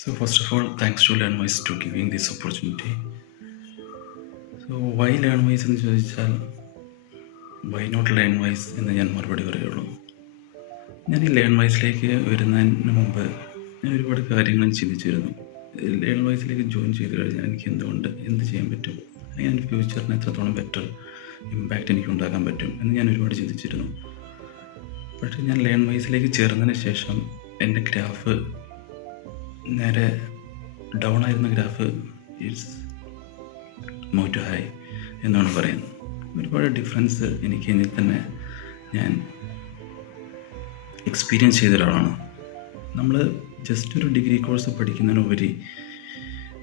So first of all, thanks to LearnWise to giving this opportunity. So why LearnWise എന്ന് ചോദിച്ചാൽ why not LearnWise എന്ന് ഞാൻ മറുപടി പറയുള്ളൂ. ഞാൻ ഈ LearnWiseലേക്ക് വരുന്നതിന് മുമ്പ് ഞാൻ ഒരുപാട് കാര്യങ്ങൾ ചിന്തിച്ചിരുന്നു. LearnWiseലേക്ക് ജോയിൻ ചെയ്ത് കഴിഞ്ഞാൽ എനിക്ക് എന്തുകൊണ്ട് എന്ത് ചെയ്യാൻ പറ്റും? അല്ലെങ്കിൽ ഫ്യൂച്ചറിന് എത്രത്തോളം ബെറ്റർ ഇമ്പാക്റ്റ് എനിക്ക് ഉണ്ടാക്കാൻ പറ്റും എന്ന് ഞാൻ ഒരുപാട് ചിന്തിച്ചിരുന്നു. പക്ഷേ ഞാൻ ലേൺ വൈസിലേക്ക് ചേർന്നതിന് ശേഷം എന്റെ ഗ്രാഫ് നേരെ ഡൗൺ ആയിരുന്ന graph it's more to high എന്നാണ് പറയുന്നത്. ഒരുപാട് ഡിഫറൻസ് എനിക്ക് ഇതിൽ തന്നെ ഞാൻ എക്സ്പീരിയൻസ് ചെയ്ത ഒരാളാണ്. നമ്മൾ ജസ്റ്റ് ഒരു ഡിഗ്രി കോഴ്സ് പഠിക്കുന്നതിനുപരി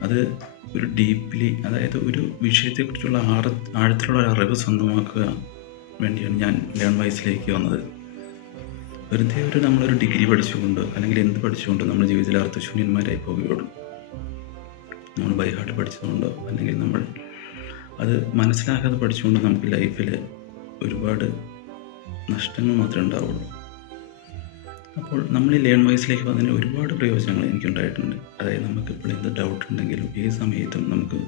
അത് ഒരു ഡീപ്ലി അതായത് ഒരു വിഷയത്തെക്കുറിച്ചുള്ള ആഴ ആഴത്തിലുള്ള ഒരു അറിവ് സ്വന്തമാക്കുക വേണ്ടിയാണ് ഞാൻ ലേൺ വൈസിലേക്ക് വന്നത്. വെറുതെ ഒരു നമ്മളൊരു ഡിഗ്രി പഠിച്ചുകൊണ്ട് അല്ലെങ്കിൽ എന്ത് പഠിച്ചുകൊണ്ട് നമ്മുടെ ജീവിതത്തിൽ അർത്ഥശൂന്യന്മാരായി പോവുകയുള്ളൂ. നമ്മൾ ബൈ ഹാർട്ട് പഠിച്ചതുകൊണ്ടോ അല്ലെങ്കിൽ നമ്മൾ അത് മനസ്സിലാക്കാതെ പഠിച്ചുകൊണ്ട് നമുക്ക് ലൈഫിൽ ഒരുപാട് നഷ്ടങ്ങൾ മാത്രമേ ഉണ്ടാവുള്ളൂ. അപ്പോൾ നമ്മൾ ഈ ലേൺ വൈസിലേക്ക് വന്നതിന് ഒരുപാട് പ്രയോജനങ്ങൾ എനിക്കുണ്ടായിട്ടുണ്ട്. അതായത് നമുക്ക് ഇപ്പോൾ എന്ത് ഡൗട്ട് ഉണ്ടെങ്കിലും ഏത് സമയത്തും നമുക്ക്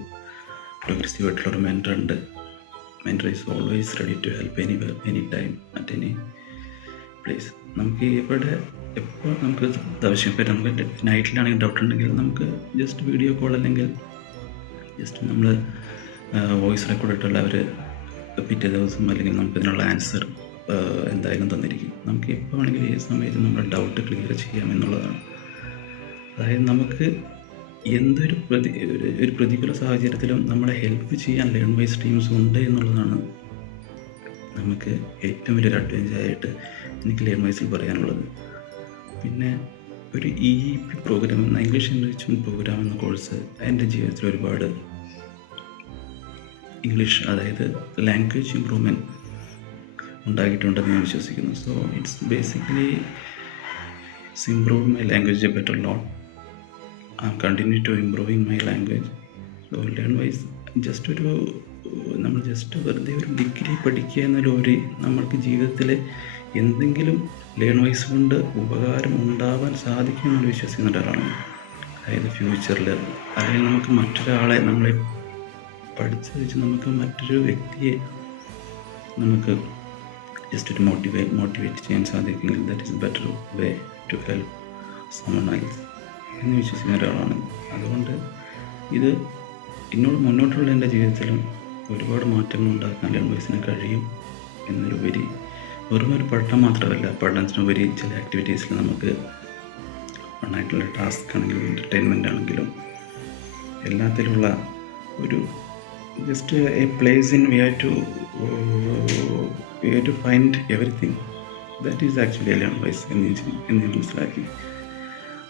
പ്രോഗ്രസീവ് ആയിട്ടുള്ള ഒരു മെന്റർ ഉണ്ട്. Mentor is always ready to help any any time at any place നമുക്ക് എവിടെ എപ്പോൾ നമുക്ക് ആവശ്യം ഇപ്പോൾ നമുക്ക് നൈറ്റിലാണെങ്കിൽ ഡൗട്ട് ഉണ്ടെങ്കിൽ നമുക്ക് ജസ്റ്റ് വീഡിയോ കോൾ അല്ലെങ്കിൽ ജസ്റ്റ് നമ്മൾ വോയിസ് റെക്കോർഡ് ഇട്ടുള്ള അവർ പിറ്റേ ദിവസം അല്ലെങ്കിൽ നമുക്ക് ഇതിനുള്ള ആൻസർ എന്തായാലും തന്നിരിക്കും. നമുക്ക് എപ്പോൾ വേണമെങ്കിലും ഏത് സമയത്ത് നമ്മൾ ഡൗട്ട് ക്ലിയർ ചെയ്യാം എന്നുള്ളതാണ്. അതായത് നമുക്ക് എന്തൊരു പ്രതി ഒരു- പ്രതികൂല സാഹചര്യത്തിലും നമ്മളെ ഹെൽപ്പ് ചെയ്യാൻ ലേൺ വൈസ് ടീംസ് ഉണ്ട് എന്നുള്ളതാണ് നമുക്ക് ഏറ്റവും വലിയൊരു അഡ്വാന്റേജ് ആയിട്ട് എനിക്ക് വൈസിൽ പറയാനുള്ളത്. പിന്നെ ഒരു ഇ ഇ പി പ്രോഗ്രാം എന്ന ഇംഗ്ലീഷ് എൻറിച്ച്മെന്റ് പ്രോഗ്രാം എന്ന കോഴ്സ് എന്റെ ജീവിതത്തിൽ ഒരുപാട് ഇംഗ്ലീഷ് അതായത് ലാംഗ്വേജ് ഇമ്പ്രൂവ്മെന്റ് ഉണ്ടാക്കിയിട്ടുണ്ടെന്ന് ഞാൻ വിശ്വസിക്കുന്നു. So it's basically improve my language better lot I continue to improving my language learn wise just ഒരു നമ്മൾ ജസ്റ്റ് വെറുതെ ഒരു ഡിഗ്രി പഠിക്കുക എന്നതിലുപരി നമ്മൾക്ക് ജീവിതത്തിൽ എന്തെങ്കിലും ലേൺ വൈസ് കൊണ്ട് ഉപകാരം ഉണ്ടാവാൻ സാധിക്കുമെന്ന് വിശ്വസിക്കുന്ന ഒരാളാണ് അതായത് ഫ്യൂച്ചറിൽ അല്ലെങ്കിൽ നമുക്ക് മറ്റൊരാളെ നമ്മളെ പഠിച്ച് വെച്ച് നമുക്ക് മറ്റൊരു വ്യക്തിയെ നമുക്ക് ജസ്റ്റ് ഒരു മോട്ടിവേറ്റ് മോട്ടിവേറ്റ് ചെയ്യാൻ സാധിക്കുമെങ്കിൽ that is better way to help someone is എന്ന് വിശ്വസിക്കുന്ന ഒരാളാണ് അതുകൊണ്ട് ഇത് എന്നോട് മുന്നോട്ടുള്ള എന്റെ ജീവിതത്തിലും ഒരുപാട് മാറ്റങ്ങൾ ഉണ്ടാക്കാൻ ലേൺ വൈസിന് കഴിയും എന്നതിലുപരി വെറും ഒരു പഠനം മാത്രമല്ല പഠനത്തിനുപരി ചില ആക്ടിവിറ്റീസിൽ നമുക്ക് ഫണ്ണായിട്ടുള്ള ടാസ്ക് ആണെങ്കിലും എന്റർടൈൻമെന്റ് ആണെങ്കിലും എല്ലാത്തിലുള്ള ഒരു just a place in we have to we have to find everything that is actually learn wise എന്ന് എന്ന് ഞാൻ മനസ്സിലാക്കി.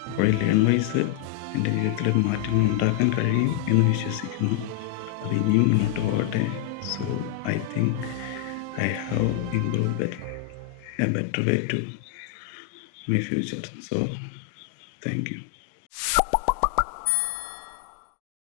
അപ്പോൾ ഈ ലേൺ വൈസ് എന്റെ ജീവിതത്തിൽ മാറ്റങ്ങൾ ഉണ്ടാക്കാൻ കഴിയും എന്ന് വിശ്വസിക്കുന്നു. അത് ഇനിയും മുന്നോട്ട് പോകട്ടെ. So I think I have improve a better way to my future. So thank you.